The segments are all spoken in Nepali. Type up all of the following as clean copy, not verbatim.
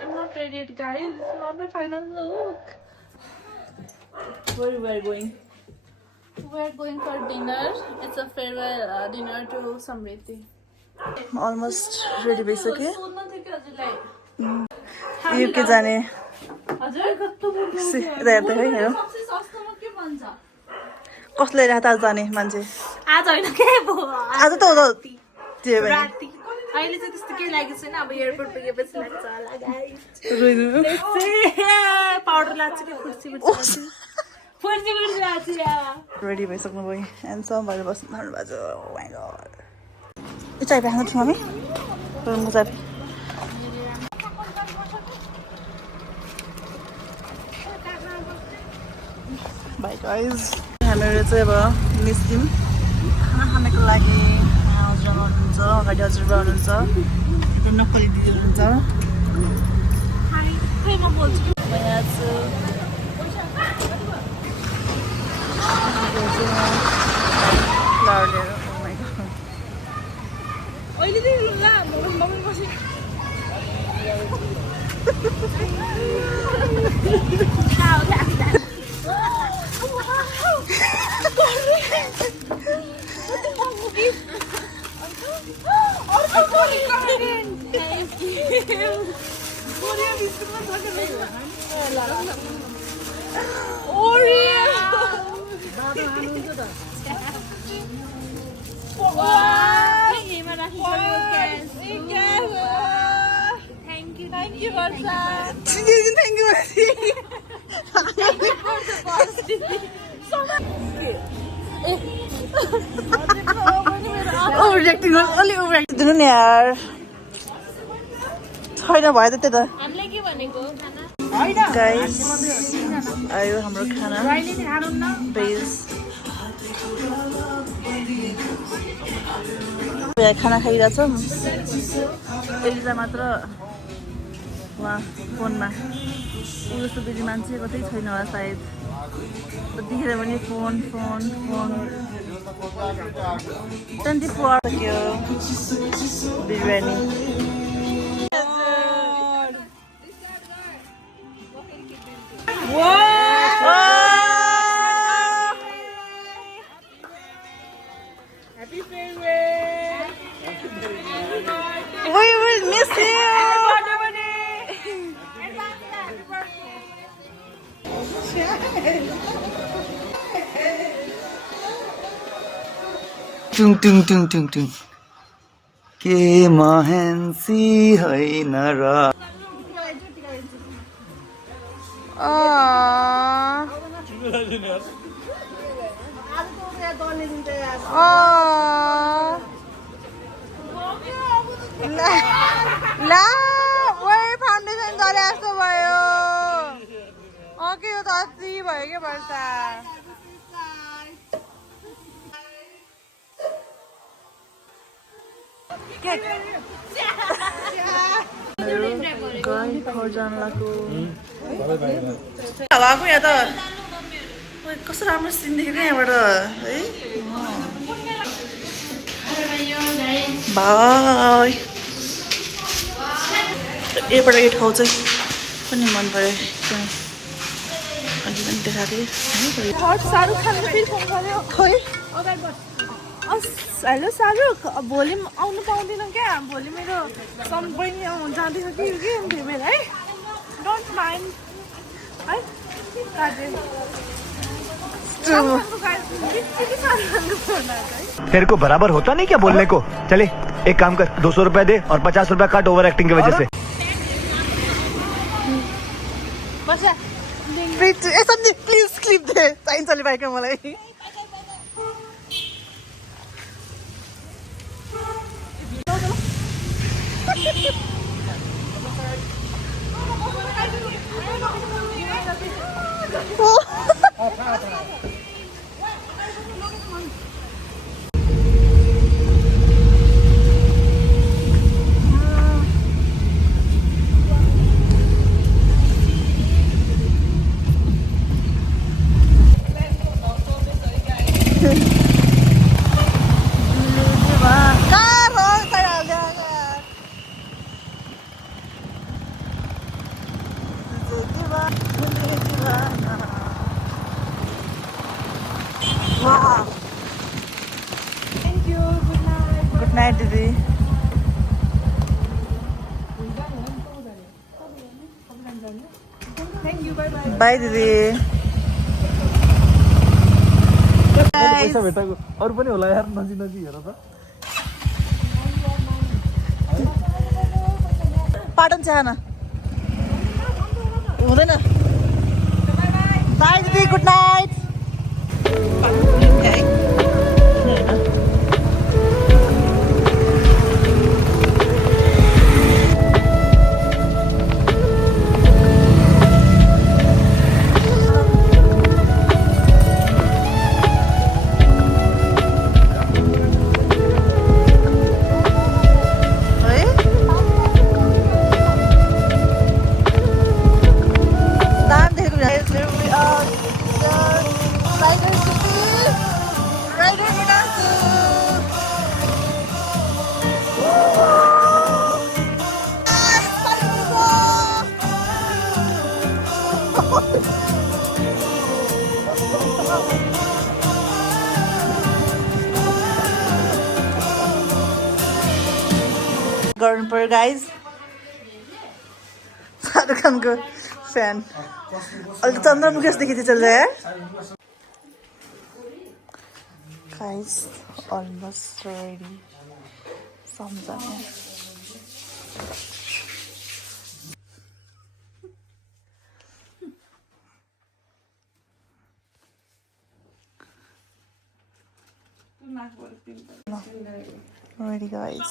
I'm not ready yet, guys. This is not my final look. Where we are going? We're going for dinner. It's a farewell dinner to Samriti. Almost ready भइसक्यो युके जाने हेर्दै है हेरौँ कसले रात आज जाने मान्छे आज होइन के आज त हो त्यो भएर अहिले चाहिँ त्यस्तो केही लागेको छैन अब एयरपोर्ट पुगेपछि लाग्छ होला गाइस पाउडर लाग्छ कि फुर्सी लाग्छ रेडी भइसक्नु भयो ह्यान्डसम भएर बस्नु थाल्नु भएको छ ओ माइ गॉड यो चाय राख्नु छु मम्मी रुमको चाबी बाई गाइज हामीहरू चाहिँ अब निस्क्यौँ खाना खानको लागि हजुर हुनुहुन्छ अगाडि हजुरबा हुनुहुन्छ त्यो नक्कली दिदी हुनुहुन्छ म बोल्छु म यहाँ छु फ्लावर लिएर ओ माइ गॉड अहिले चाहिँ ल मम्मी बसी ओभरएक्टिङ अलि ओभरएक्टिङ दिनु नि यार छैन भयो त त्यो त हामीले के भनेको गाइस आयो हाम्रो खाना भेज खाना खाइरहेछौँ एलिजा मात्र उहाँ फोनमा ऊ जस्तो बिजी मान्छे कतै छैन होला सायद देखेर पनि फोन फोन फोन 24 सक्यो biryani Happy farewell. We will miss you. टुङ टुङ टुङ टुङ टुङ के महन्सी होइन र ला ओइ फाउन्डेसन गरे जस्तो भयो के यो त अस्ति भयो के भन्छ हावाको यहाँ त कस्तो राम्रो सिन देखेको यहाँबाट है बाई यहाँबाट यो ठाउँ चाहिँ पनि मन पऱ्यो एकदम अलि पनि देखाएको थिएँ शाहरुख खानको फेरि फोन गर्यो खोइ हेलो शाहरुख भोलि आउनु पाउँदिनँ क्या भोलि मेरो बहिनी जाँदैछ कि मेरो है डोन्ट माइन्ड है तेरे को बराबर होता नहीं क्या बोलने को चले एक काम कर 200 रुपया दे और 50 रुपया काट ओवर एक्टिंग की वजह से प्लिज क्लिप दे चाहिन्छ अलि बाइकमा मलाई Wow. Thank you. Good night. Good night, Didi. Thank you. Bye bye. Bye, Didi. Guys. पैसा भेटाको अरू पनि होला यार नजिक नजिक हेर त पाटन चाहन हुँदैन बाई दिदी गुड नाइट गर्नु पर्यो गाइज शाहरुख खानको फ्यान अहिले चन्द्रमुखेशदेखि चाहिँ चल रहा है गाइज अलमोस्ट रेडी सम्झना ready guys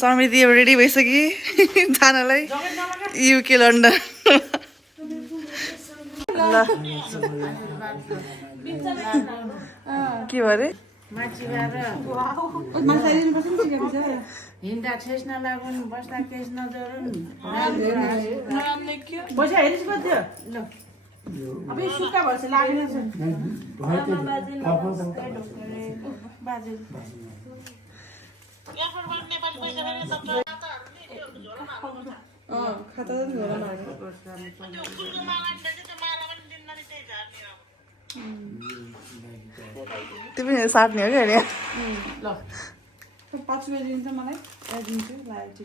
समृद्धि अब रेडी भइसक्यो जानलाई युके लन्डन ल के भरे हिँड्दा ठेस नलागुन् बस्दा केस नजरुन् अब यो सुक्खा भएपछि लागेन त्यो पनि साट्ने हो क्या ल 5 रुपियाँ दिन्छ मलाई दिन्छु लाइट 5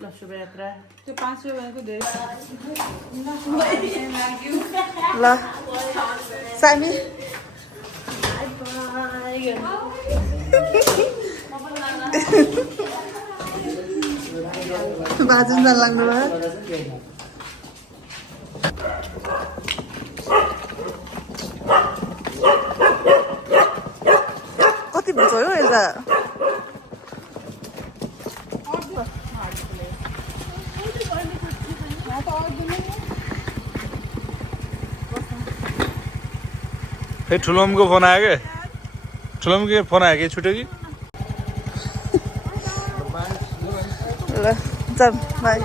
ल शुभयात्रा त्यो 5 रुपियाँ भनेको धेरै ल सामी बाजु जान लाग्नु भयो कति भन्छ हो यता खै ठुलोमको फोन आयो क्या ठुलोमको फोन आयो कि छुट्यो कि ल चल बाई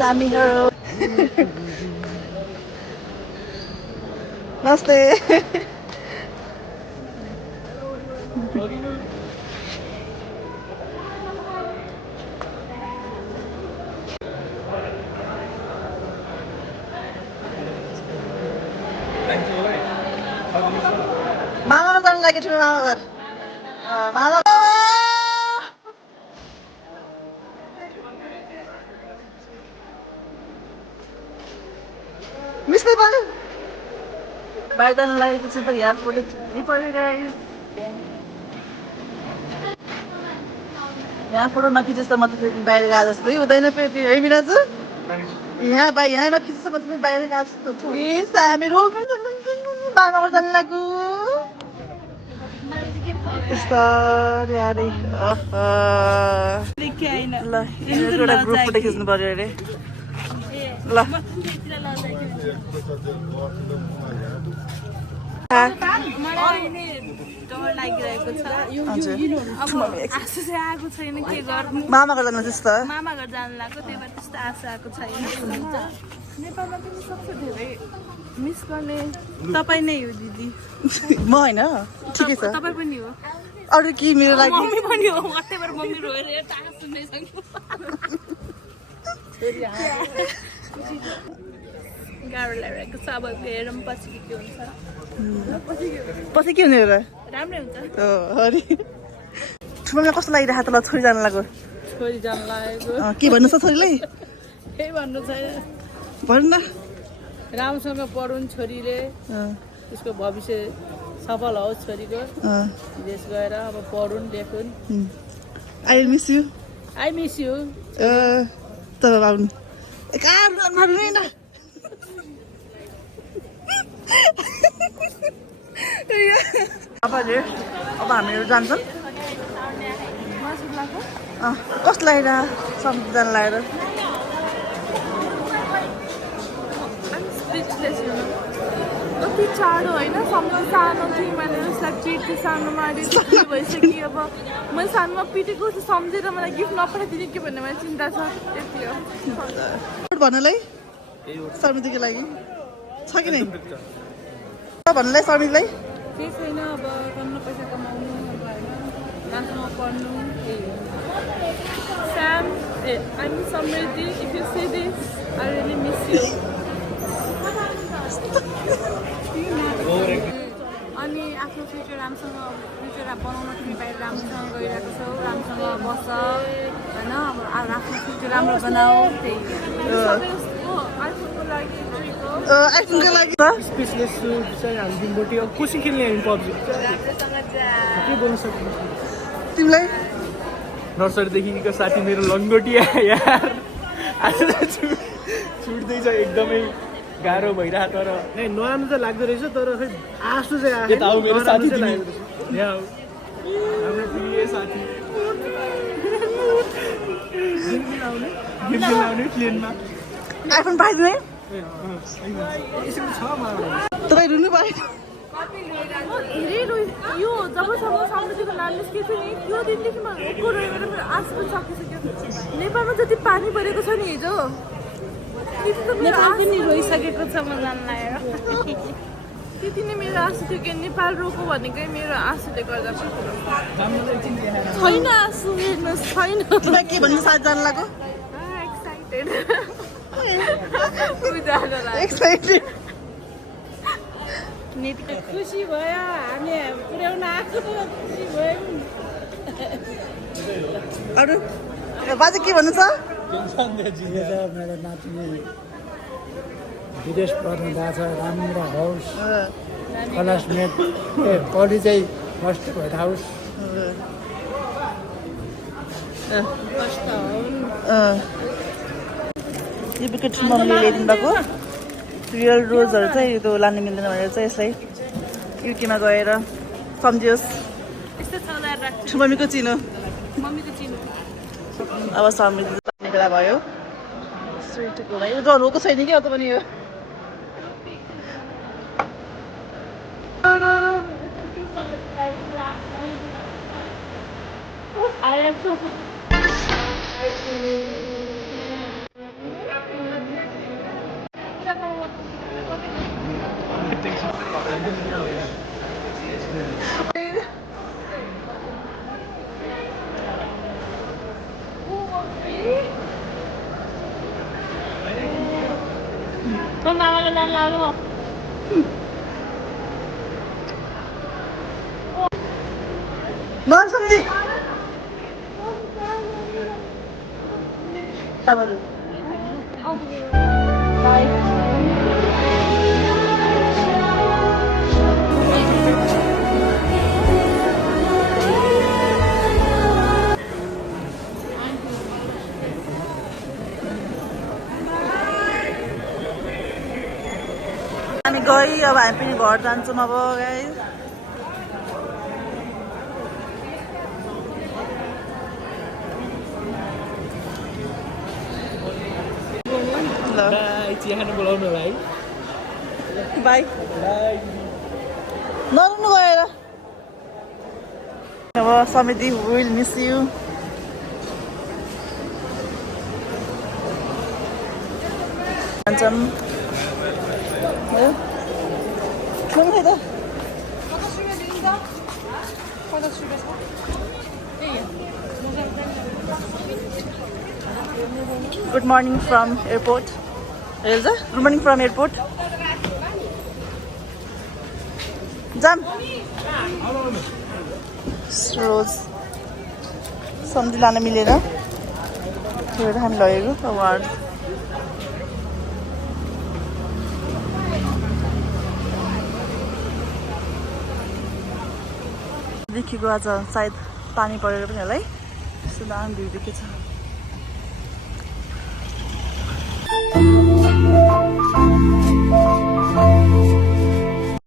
हामीहरू नमस्ते मामा जानु लागि ठुलो मामा घर मामा मिस्दै पर्यो बाहिर जानु लागेको छ त यहाँ फोटो खिच्नै पर्यो गाइस यहाँ फोटो नखिचेस् त म त फेरि बाहिर गए जस्तै हुँदैन फेरि है मिराजु यहाँ नखिचेस् त म त फेरि बाहिर गए जस्तो प्लिज हामीहरू बाबामा जानु लाग्यो बिस्तारै अरे ल एउटा ग्रुप फोटो खिच्नु पर्यो अरे ल डर लागिरहेको छ आशा चाहिँ आएको छैन के गर्नु मामाको जानु त्यस्तो मामा घर जानु लाग्यो त्यही भएर त्यस्तो आशा आएको छैन नेपालमा पनि सबसे धेरै मिस गर्ने तपाईँ नै हो दिदी म होइन ठिकै छ तपाईँ पनि हो अरू के मेरो लागि मम्मी पनि हो कतिबार मम्मी रोएर टाढा सुन्दैछ गाह्रो लागिरहेको छ अब हेरौँ पछि के हुन्छ पछि के हुने र राम्रै हुन्छ अरे ठुलोलाई कस्तो लागिरहेको त ल छोरी जानु लाग्यो छोरी जानु लागेको के भन्नु छ छोरीलाई केही भन्नु छैन भन्नु न राम्रोसँग पढुन् छोरीले उसको भविष्य सफल होस् छोरीको विदेश गएर अब पढुन् लेखुन् I miss you I miss you तब आउनु न अब हामीहरू जान्छौँ कस्तो लागेर समुद्र जानु लागेर कति टाढो होइन समुद्र सानो थिएँ मैले उसलाई पिटी सानो मारेँ भइसक्यो अब मैले सानोमा पिटेको जस्तो सम्झेर मलाई गिफ्ट नपठाइदिने के भन्ने मलाई चिन्ता छ त्यति हो भन्नलाई समितिको लागि छ कि नै भन्नलाई समितिलाई केही छैन अब कम्न पैसा कमाउनु अब होइन राम्रोसँग पढ्नु त्यही हो स्याम I miss Samriddhi if you see this I really miss you अनि आफ्नो फ्युचर राम्रोसँग फ्युचर बनाउन तिमी बाहिर राम्रोसँग गइरहेको छौ राम्रोसँग बस्छ होइन अब आफ्नो फ्युचर राम्रो बनाऊ त्यही आइफोनको लागि आइफोनको लागि स्पेसलेस चाहिँ हामी दिनबटी अब कसरी खेल्ने हामी पब्जी के बोल्न सक्नु तिमीलाई नर्सरीदेखिको साथी मेरो लङ्गोटी यार आज छुट्दैछ एकदमै गाह्रो भइरहेको तर नराम्रो त लाग्दो रहेछ तर खै आँसु चाहिँ आयो मेरो साथी यहाँ हाम्रो प्रिय साथी आउने प्लेनमा आइफोन पाइदिने तपाईँ रुनु पाएन धेरै यो जबसम्म समृद्धिको नाम निस्केको थियो नि त्यो दिनदेखि म रोएको रोएर मेरो आँसु पनि सकिसक्यो नेपालमा जति पानी परेको छ नि हिजो नेपाल पनि रोइसकेको छ म जान लागेर त्यति नै मेरो आँसु थियो कि नेपाल रोको भनेकै मेरो आँसुले गर्दा छैन आँसु हेर्नुहोस् छैन तपाईँ के भन्नु साथ जानु लाग्यो एक्साइटेड खुसी भयो हामी पुर्याउन आएको खुसी भयो अरू बाजे के भन्नु छ मेरो नातिनी विदेश पढ्नु गएको छ राम्रो होस् क्लासमेट पढी चाहिँ फर्स्ट भएर आओस् यो विकेट मम्मीले ल्याइदिनु भएको रियल रोजहरू चाहिँ त्यो लानु मिल्दैन भनेर चाहिँ यसलाई युकेमा गएर सम्झियोस् मम्मीको चिनो अब समृद्धि जाने बेला भयो स्विटको भाइ जो रोको छैन कि त पनि यो नसम्झी हामी गई अब हामी पनि घर जान्छौँ अब गाइस बाई चिया खानु बोलाउनु होला है बाई नरुनु गएर अब समिति विल मिस यु भन्छन् सुन्नु त Good morning from airport. Elsa, good morning from airport. Jam. Rose. Something lana milera. Here I'm loyal. Award. देखिएको आज सायद पानी परेर पनि होला है सुदाम भिउ देखेछ